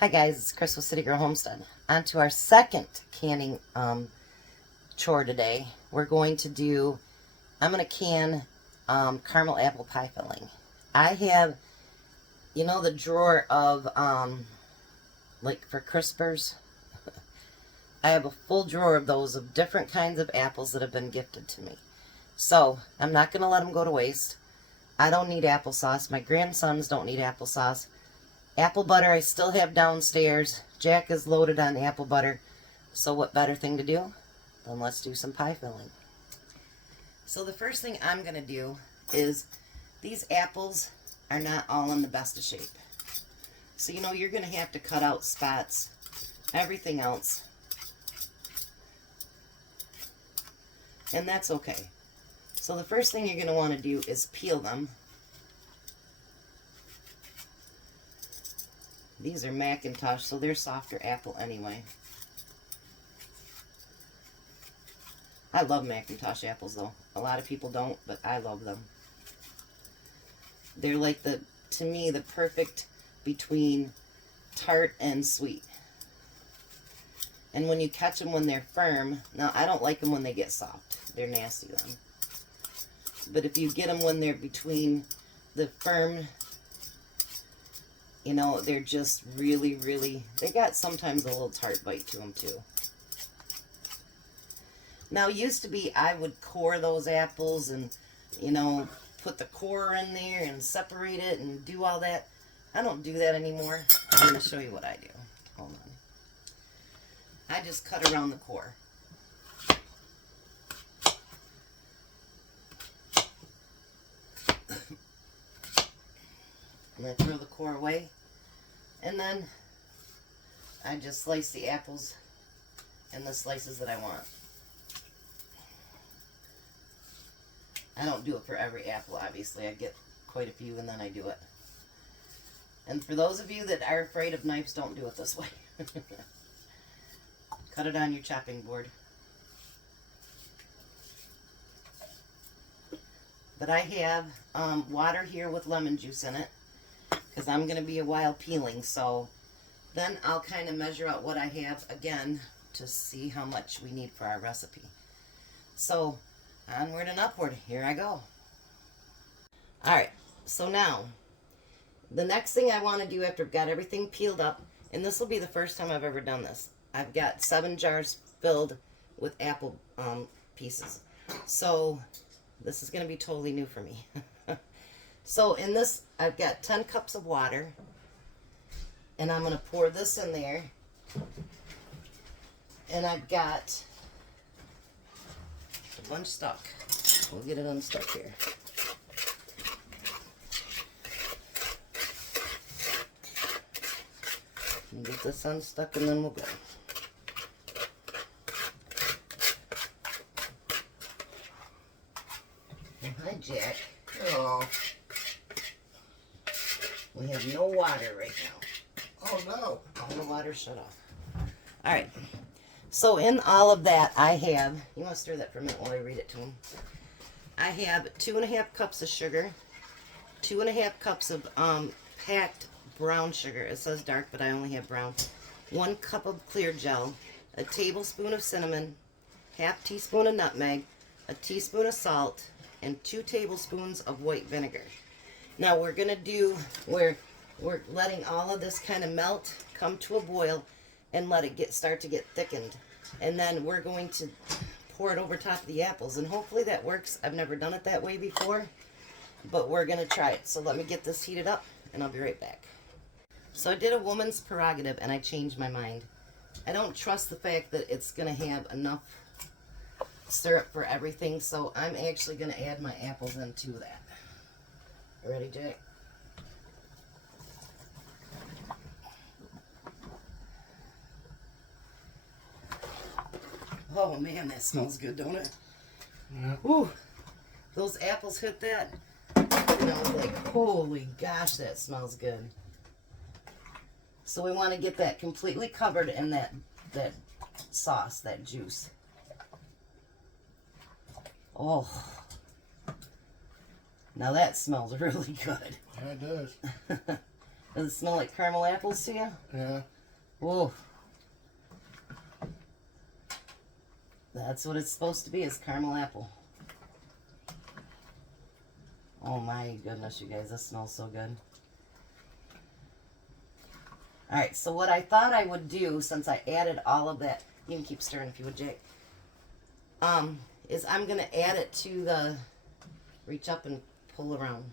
Hi guys, it's Chris with City Girl Homestead. On to our second canning chore today. I'm going to can caramel apple pie filling. I have, you know, the drawer of, like for crispers. I have a full drawer of those of different kinds of apples that have been gifted to me. So, I'm not going to let them go to waste. I don't need applesauce. My grandsons don't need applesauce. Apple butter I still have downstairs. Jack is loaded on apple butter. So what better thing to do than let's do some pie filling. So the first thing I'm going to do is, these apples are not all in the best of shape. So you know you're going to have to cut out spots, everything else. And that's okay. So the first thing you're going to want to do is peel them. These are Macintosh, so they're softer apple anyway. I love Macintosh apples though. A lot of people don't, but I love them. They're like to me, the perfect between tart and sweet. And when you catch them when they're firm, now I don't like them when they get soft. They're nasty then. But if you get them when they're between the firm, you know, they're just really, really, they got sometimes a little tart bite to them too. Now, used to be I would core those apples and, you know, put the core in there and separate it and do all that. I don't do that anymore. I'm going to show you what I do. Hold on. I just cut around the core. I'm going to throw the core away, and then I just slice the apples in the slices that I want. I don't do it for every apple, obviously. I get quite a few and then I do it. And for those of you that are afraid of knives, don't do it this way. Cut it on your chopping board. But I have water here with lemon juice in it, because I'm going to be a while peeling, so then I'll kind of measure out what I have again to see how much we need for our recipe. So, onward and upward, here I go. Alright, so now, the next thing I want to do after I've got everything peeled up, and this will be the first time I've ever done this, I've got 7 jars filled with apple pieces. So, this is going to be totally new for me. So in this, I've got 10 cups of water, and I'm going to pour this in there, and I've got a bunch stuck. We'll get it unstuck here. And get this unstuck, and then we'll go. Oh, hi, Jack. Oh. We have no water right now. Oh no. All the water shut off. Alright. So in all of that I have, you want to stir that for a minute while I read it to him. I have 2.5 cups of sugar, 2.5 cups of packed brown sugar. It says dark, but I only have brown. 1 cup of ClearJel, a tablespoon of cinnamon, half teaspoon of nutmeg, a teaspoon of salt, and 2 tablespoons of white vinegar. Now we're going to do, we're letting all of this kind of melt, come to a boil, and let it start to get thickened. And then we're going to pour it over top of the apples, and hopefully that works. I've never done it that way before, but we're going to try it. So let me get this heated up, and I'll be right back. So I did a woman's prerogative, and I changed my mind. I don't trust the fact that it's going to have enough syrup for everything, so I'm actually going to add my apples into that. You ready, Jack? Oh man, that smells good, don't it? Yeah. Ooh, those apples hit that. And I was like, holy gosh, that smells good. So we want to get that completely covered in that sauce, that juice. Oh. Now that smells really good. Yeah, it does. Does it smell like caramel apples to you? Yeah. Whoa. That's what it's supposed to be, is caramel apple. Oh my goodness, you guys, this smells so good. Alright, so what I thought I would do, since I added all of that, you can keep stirring if you would, Jake, is I'm going to add it to the, reach up and pull around.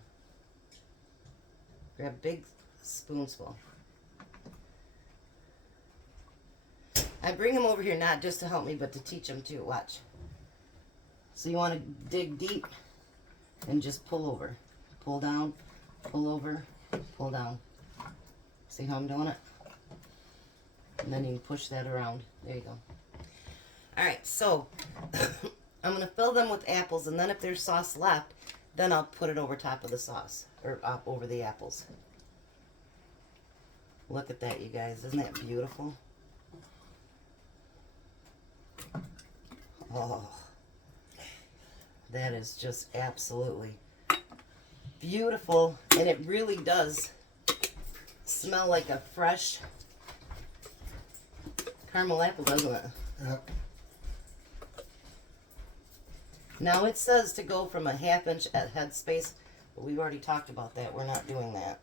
Grab a big spoonful. I bring them over here not just to help me, but to teach them too. Watch. So you want to dig deep and just pull over. Pull down, pull over, pull down. See how I'm doing it? And then you can push that around. There you go. Alright, so I'm going to fill them with apples, and then if there's sauce left, then I'll put it over top of the sauce, or up over the apples. Look at that, you guys. Isn't that beautiful? Oh, that is just absolutely beautiful, and it really does smell like a fresh caramel apple, doesn't it? Yep. Now it says to go from a 1/2 inch at headspace, but we've already talked about that. We're not doing that.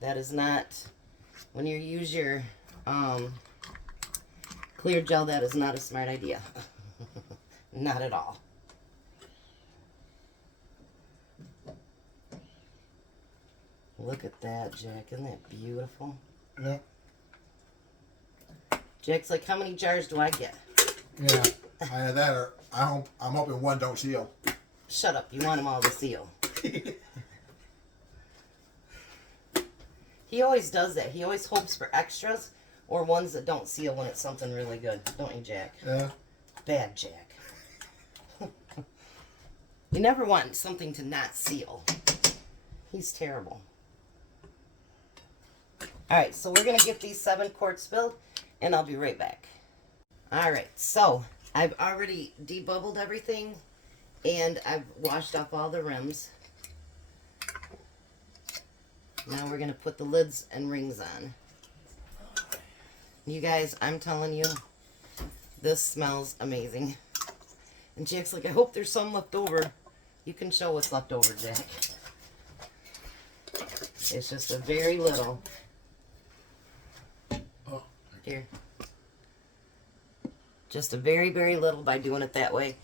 That is not, when you use your ClearJel, that is not a smart idea. Not at all. Look at that, Jack. Isn't that beautiful? Yeah. Jack's like, how many jars do I get? Yeah. Either that or I'm hoping one don't seal. Shut up. You want them all to seal. He always does that. He always hopes for extras or ones that don't seal when it's something really good. Don't you, Jack? Yeah. Bad Jack. You never want something to not seal. He's terrible. Alright, so we're going to get these 7 quarts filled, and I'll be right back. Alright, so I've already debubbled everything, and I've washed off all the rims. Now we're going to put the lids and rings on. You guys, I'm telling you, this smells amazing. And Jack's like, I hope there's some left over. You can show what's left over, Jack. It's just a very little. Oh, here. Just a very, very little by doing it that way.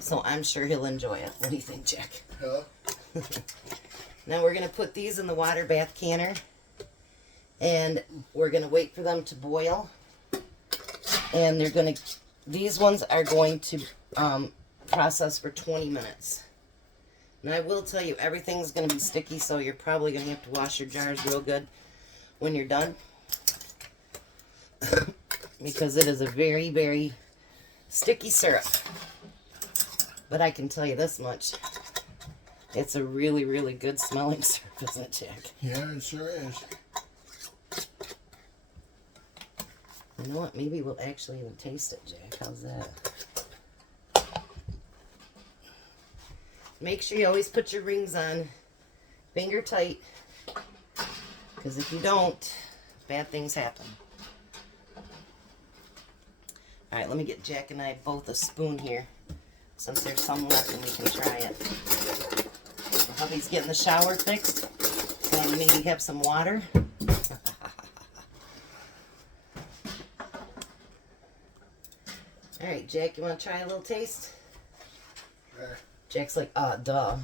So I'm sure he'll enjoy it. What do you think, Jack? Yeah. Now we're going to put these in the water bath canner. And we're going to wait for them to boil. And they're going to, these ones are going to process for 20 minutes. And I will tell you, everything's going to be sticky, so you're probably going to have to wash your jars real good when you're done. Because it is a very, very sticky syrup. But I can tell you this much. It's a really, really good smelling syrup, isn't it, Jack? Yeah, it sure is. You know what? Maybe we'll actually even taste it, Jack. How's that? Make sure you always put your rings on finger tight, because if you don't, bad things happen. Alright, let me get Jack and I both a spoon here, since there's some left and we can try it. So hubby's getting the shower fixed, so maybe have some water. Alright, Jack, you want to try a little taste? Sure. Jack's like, duh.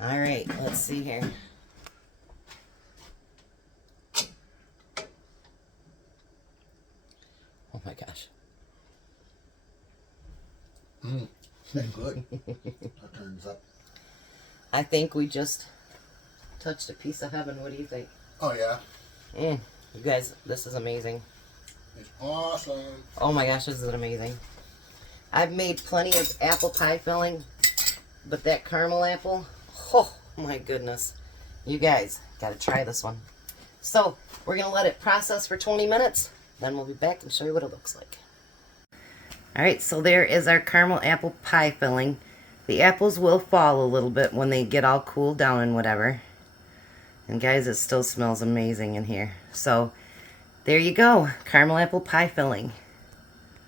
Alright, let's see here. Oh my gosh. That's good. That turns up. I think we just touched a piece of heaven. What do you think? Oh, yeah. You guys, this is amazing. It's awesome. Oh my gosh, this is amazing. I've made plenty of apple pie filling, but that caramel apple, oh my goodness. You guys got to try this one. So we're going to let it process for 20 minutes. Then we'll be back and show you what it looks like. Alright, so there is our caramel apple pie filling. The apples will fall a little bit when they get all cooled down and whatever. And guys, it still smells amazing in here. So there you go, caramel apple pie filling.